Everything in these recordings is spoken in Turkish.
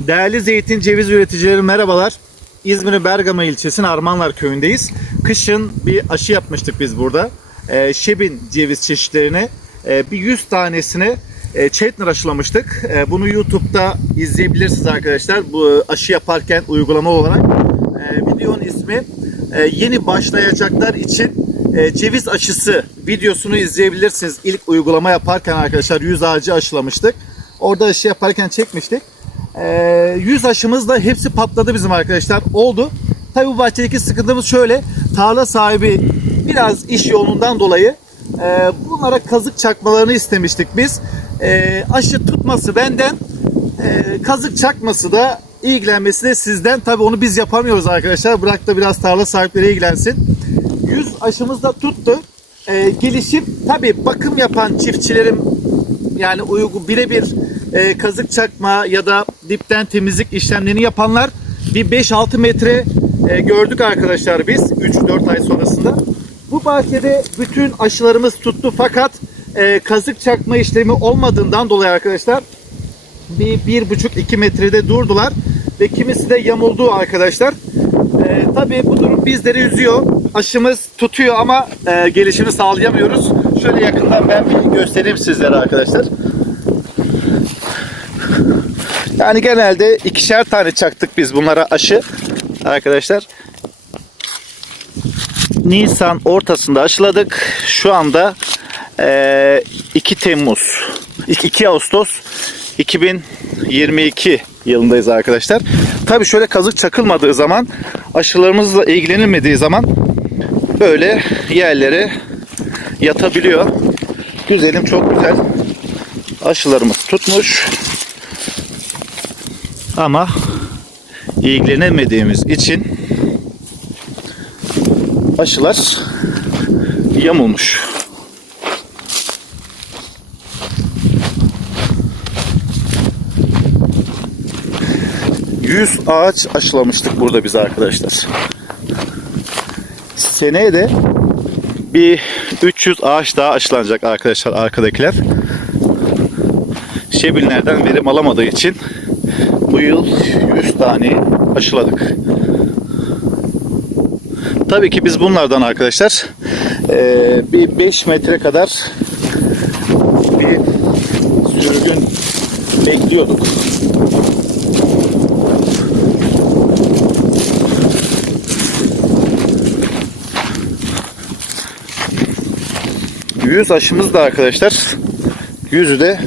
Değerli zeytin ceviz üreticileri merhabalar. İzmir'in Bergama ilçesinin Armanlar köyündeyiz. Kışın bir aşı yapmıştık biz burada. Ee, şebin ceviz çeşitlerine e, bir 100 tanesine e, Chetner aşılamıştık. E, bunu YouTube'da izleyebilirsiniz arkadaşlar. Bu aşı yaparken uygulama olarak. E, videonun ismi e, yeni başlayacaklar için e, ceviz aşısı videosunu izleyebilirsiniz. İlk uygulama yaparken arkadaşlar 100 ağacı aşılamıştık. Orada aşı yaparken çekmiştik. Ee, 100 aşımız da hepsi patladı bizim arkadaşlar. Oldu. Tabi bu bahçedeki sıkıntımız şöyle. Tarla sahibi biraz iş yoğunluğundan dolayı e, bunlara kazık çakmalarını istemiştik biz. E, aşı tutması benden, e, kazık çakması da ilgilenmesi de sizden. Tabi onu biz yapamıyoruz arkadaşlar. Bırak da biraz tarla sahipleri ilgilensin. 100 aşımız da tuttu. E, gelişim tabi bakım yapan çiftçilerim yani uygun birebir e, kazık çakma ya da dipten temizlik işlemlerini yapanlar bir 5-6 metre e, gördük arkadaşlar biz 3-4 ay sonrasında. Bu bahçede bütün aşılarımız tuttu fakat e, kazık çakma işlemi olmadığından dolayı arkadaşlar bir, bir buçuk iki metrede durdular ve kimisi de yamuldu arkadaşlar. E, tabii bu durum bizleri üzüyor. Aşımız tutuyor ama e, gelişimi sağlayamıyoruz. Şöyle yakından ben bir göstereyim sizlere arkadaşlar. Yani genelde ikişer tane çaktık biz bunlara aşı arkadaşlar. Nisan ortasında aşıladık. Şu anda eee, 2 Temmuz, 2 Ağustos 2022 yılındayız arkadaşlar. Tabii şöyle kazık çakılmadığı zaman aşılarımızla ilgilenilmediği zaman böyle yerlere yatabiliyor. Güzelim çok güzel. Aşılarımız tutmuş. Ama ilgilenemediğimiz için aşılar yamulmuş. Yüz ağaç aşılamıştık burada biz arkadaşlar. Seneye de bir 300 ağaç daha aşılanacak arkadaşlar arkadakiler. Şebinlerden verim alamadığı için bu yıl 100 tane aşıladık. Tabii ki biz bunlardan arkadaşlar eee, bir 5 metre kadar bir sürgün bekliyorduk. Yüz aşımız da arkadaşlar yüzü de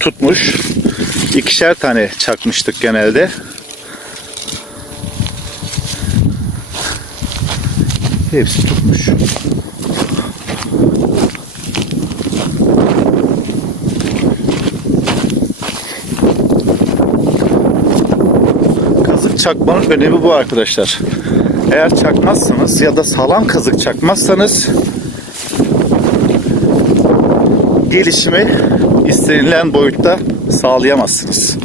tutmuş. İkişer tane çakmıştık genelde. Hepsi tutmuş. Kazık çakmanın önemi bu arkadaşlar. Eğer çakmazsanız ya da sağlam kazık çakmazsanız gelişimi istenilen boyutta sağlayamazsınız.